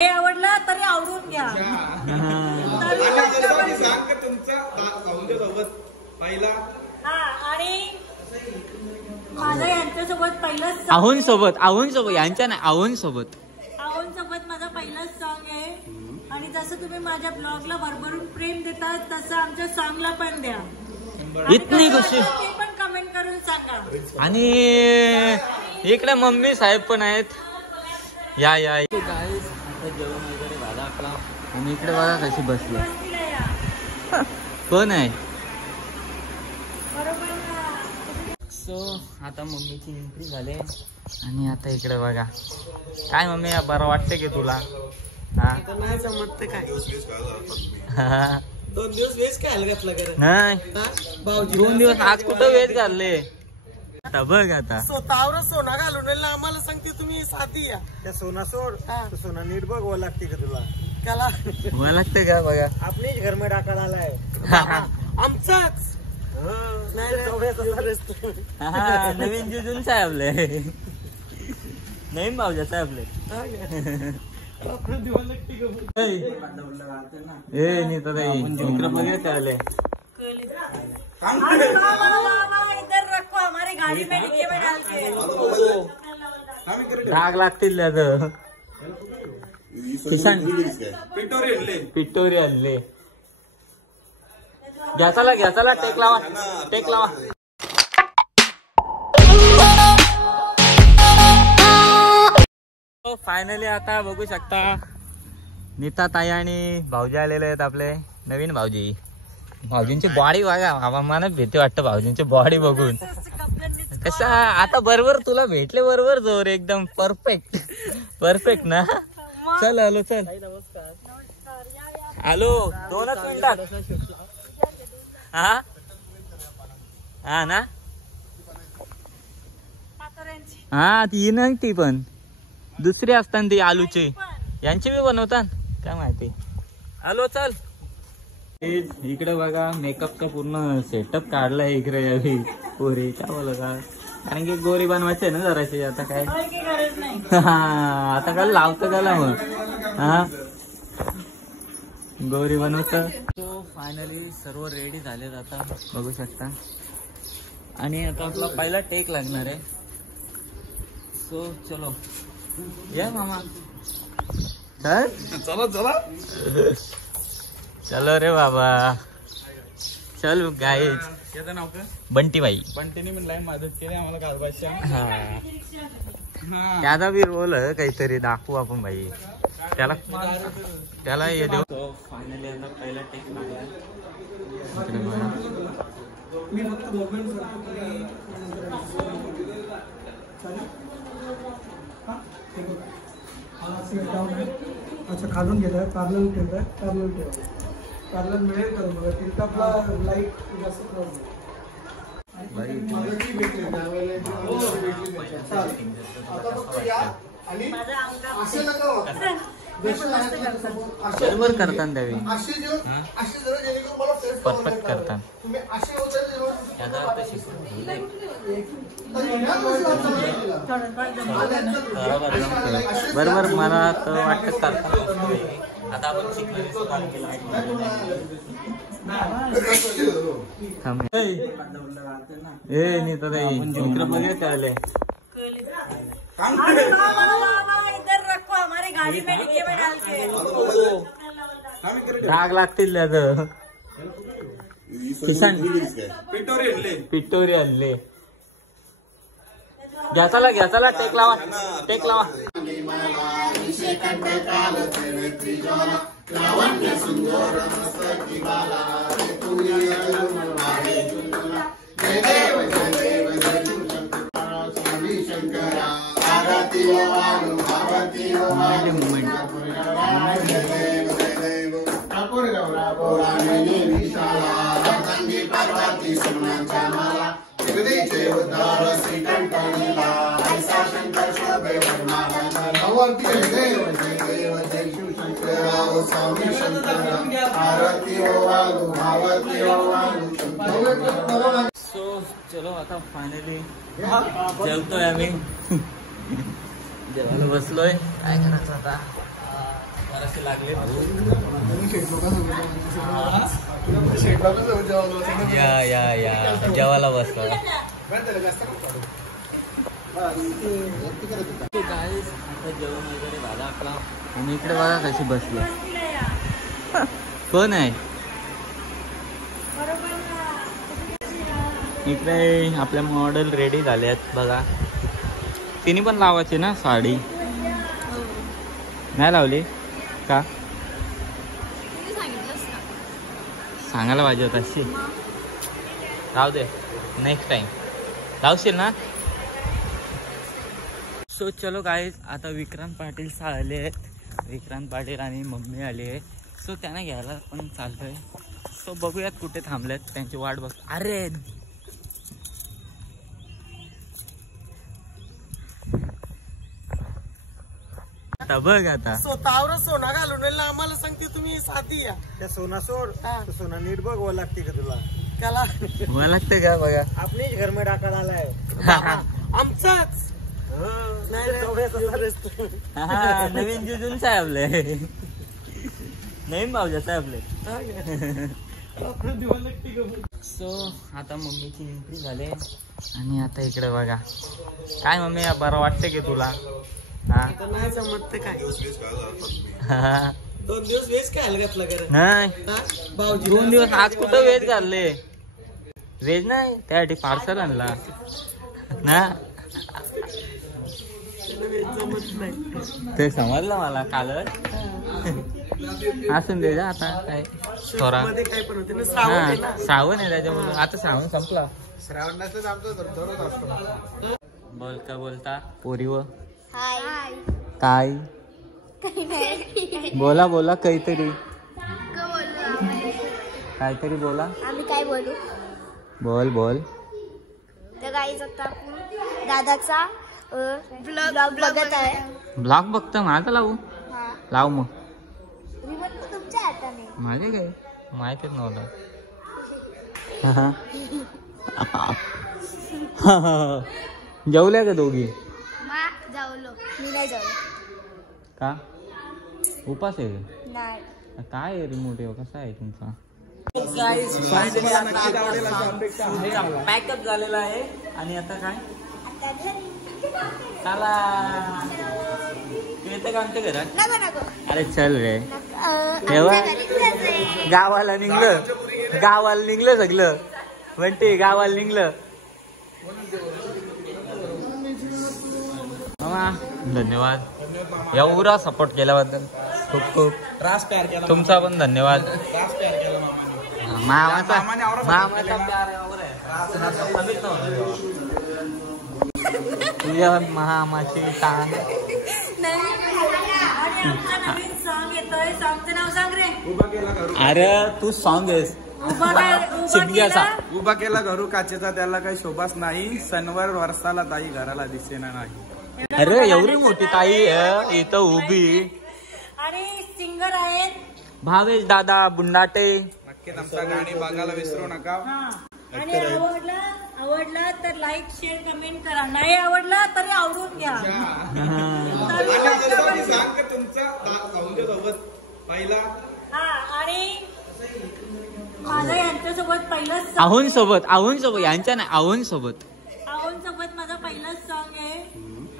हे आवडला तरी आवडून घ्या. पहिला आणि माझं यांच्यासोबत पहिलंच आहुन सोबत यांच्या नाही आहुन सोबत माझा पहिलाच सॉन्ग आहे. आणि जसं तुम्ही माझ्या ब्लॉगला भरभरून प्रेम देतात तसं आमच्या सॉन्गला पण द्या. इतनी खुशी ते पण कमेंट करून सांगा. आणि इकडे मम्मी साहेब पण आहेत. या गाईस आता जेवण वगैरे झालं आपला. आणि इकडे बघा कशी बसली कोण आहे. सो आता मम्मीची एंट्री झाली. आणि आता इकडे बघा काय मम्मी बरं वाटतं की तुला. नाही जमत काय 2 दिवस वेज खायला घातला नाही 2 दिवस आज कुठं वेज घालले. आता बघ आता स्वतःवर सोना घालून आम्हाला सांगते तुम्ही साधी या त्या सोना सोड. सोना नीट बघ व लागते का तुला. त्याला मला लागते का बघा आपलीच घर में टाकायला आलाय आमचाच. नवीन जिजून साहेबले नवीन भाऊजा साहेबले. ए नी तर इकडे बघ चालले. इधर रखो हमारी गाड़ी में डिक्की में डाल के. डाग लागतील त्याचं. पिटोरी आणले. घ्याचाला टेक लावा. फायनली आता बघू शकता नीता ताई आणि भाऊजी आलेले आहेत आपले नवीन भाऊजी. भाऊजींची बॉडी बघा बाबा मला भीती वाटतं भाऊजींची बॉडी बघून. कसा आता बरोबर तुला भेटले बरोबर जोर एकदम परफेक्ट ना. चल हॅलो चल हॅलो 2 मिनिटात. हा ना ती ना ती पण दुसरी असतात ती आलूची यांची बी बनवतात काय माहिती. हॅलो चल. इकडे बघा मेकअपचा पूर्ण सेटअप काढलाय इकडे यावी पोरी काय बोल का. कारण की गोरी बनवायची ना जराशी. आता काय आता काय लावतं त्याला मग गोरी बनवतं. सो फायनली सर्व रेडी झालेत आता बघू शकता. आणि आता आपला पहिला टेक लागणार आहे. सो चलो या मामा चला चलो रे बाबा चल गाईज. बंटी बाई बंटीने म्हणलाय मदत केली आम्हाला कालबादशा. त्याचा बी रोल काहीतरी दाखवू आपण भाई त्याला ये देऊ. फायनली आता पहिला टेक लागला. अच्छा खालून गेलाय पॅरलल केलंय. पॅरलल ठेवा. पॅरलल मिळेल का बघा. तिथं आपला लाईट जास्त बरोबर करतात द्यावी परफेक्ट करतात. बरोबर मला तर वाटत करतात. आता आपण ए नी तर इकडे बघ चालले. इधर रखो हमारी गाड़ी में डिक्की में डाल के. डाग लागतील त्याचं. पिटोरी आणले. घ्याचाला टेक लावा. सो चलो आता फायनली जेवतोय आम्ही. जेवायला बसलोय काय करायचं आता. कसे लागले या या या जेवायला बसतो आता जेवण वगैरे झालं आपला आणि इकडे बघा कशी बसली कोण आहे इकडे आपल्या मॉडेल रेडी झाले आहेत बघा तिने पण लावायची ना साडी नाही लावली का सांगायला पाहिजे होत अशी राहू दे नेक्स्ट टाइम लावशील ना सो चलो गाईज आता विक्रांत पाटील आले आहेत विक्रांत पाटील आणि मम्मी आली आहे सो त्यांना घ्यायला पण चाललोय सो बघूयात कुठे थांबलेत त्यांची वाट बघ अरे आता बघ आता स्वतःवर सोना घालून आम्हाला सांगते तुम्ही साधी या त्या सोना सोड सोना नीट बघ व लागते का तुला त्याला मला लागते का बघा आपलीच घर में टाकायला आलाय आमचाच नवीन जुजून आहे आपले नवीन भाऊजाच आहे आपले सो आता मम्मीची एंट्री झाली आणि आता इकडे बघा काय मम्मी बरं वाटतं की तुला नाही जमत काय 2 दिवस वेज खायला घातला नाही 2 दिवस आज कुठं वेज घालले वेज नाही त्यासाठी पार्सल आणला ना ते समजलं मला कालच असून दे जा आता काय थोडा श्रावण आहे त्याच्यामुळे आता श्रावण संपला श्रावणाच आमचं बोलता बोलता पोरीव हाय काय बोला बोला काहीतरी काहीतरी बोला आम्ही काय बोलू बोल बोल तर गाईज आता आपण दादाचा ब्लॉग बघत आहे ब्लॉग बघता माझा लावू हा लाव मग रिमोट तर तुमच्या हाताने माझे काय माहितीच नव्हतं जेवल्या का दोघी मा जावलो मी नाही जाऊ का उपास आहे का? नाही काय आहे रिमोट आहे कसा आहे तुमचा पॅकअप झालेला आहे आणि आता काय चला येते का आमच्या घरात नको नको अरे चल रे आमच्या घरी जायचंय. गावाला निघलं सगळं म्हणते गावाला निघलं मामा धन्यवाद एवढा सपोर्ट केल्याबद्दल खूप खूप रास प्यार केला तुमचा पण धन्यवाद रास प्यार केला मामाचा मामाने प्यार यावर आहे. तुझ्या मामाची तान आणि आमचा नवीन सॉन्ग येतोय सॉन्गचं नाव सांग रे उभा केला घरू अरे तू सॉन्ग आहेस शिमग्याचा उभा केला घरू काचेचा त्याला काही शोभाच नाही सणवार वर्षाला ताई घराला दिसेना नाही अरे एवढी मोठी ताई आहे इथं उभी आणि सिंगर आहेत भावेश दादा बुंडाटे नक्कीच आमचा गाणी बघायला विसरू नका हा आणि आवडला तर लाईक शेअर कमेंट करा नाही आवडला तरी आवडून घ्या पहिला हा आणि माझं यांच्यासोबत पहिलंच आहुन सोबत यांच्या नाही आहुन सोबत माझा पहिलाच सॉन्ग आहे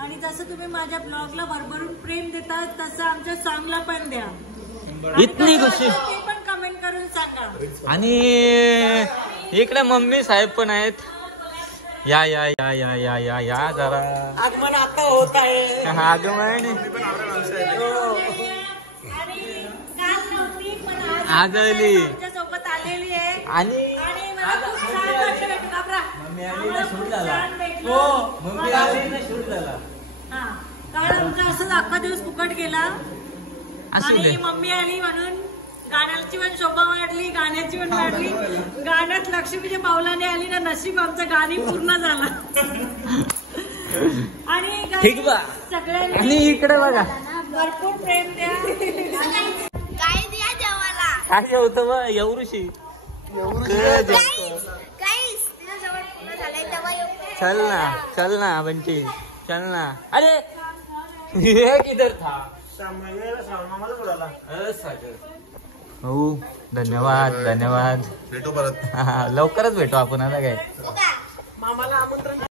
आणि जसं तुम्ही माझ्या ब्लॉगला भरभरून प्रेम देतात तसं आमच्या सॉन्गला पण द्या इतनी खुशी ते पण कमेंट करून सांगा आणि इकडे मम्मी साहेब पण आहेत या या या या या या या जरा आगमन आता होत आहे आगमन आणि काल नव्हती पण आज आली आमच्या सोबत आलेली आहे आणि मला खूप छान वाटलं भेटून घाबरा. आम्हाला खूप छान भेटलं. मम्मी आली ना शूट झाला हा कारण आमचा असंच अख्खा दिवस फुकट गेला असू दे आणि मम्मी आली म्हणून गाण्याची पण शोभा वाढली गाण्याची पण वाढली गाण्यात लक्ष्मीच्या पावलाने आली ना नशीब आमचं गाणी पूर्ण झाला आणि ठीक बा सगळ्यांनी आणि इकडे बघा भरपूर प्रेम द्या काय द्या जेवायला काय जेवतं बा एवढीशी काहीच तुझ्या जवळ पूर्ण झालंय तेव्हा येऊ चल ना बंटी चल ना अरे ये किधर था हो धन्यवाद धन्यवाद भेटू परत. लवकरच भेटू आपण आता काय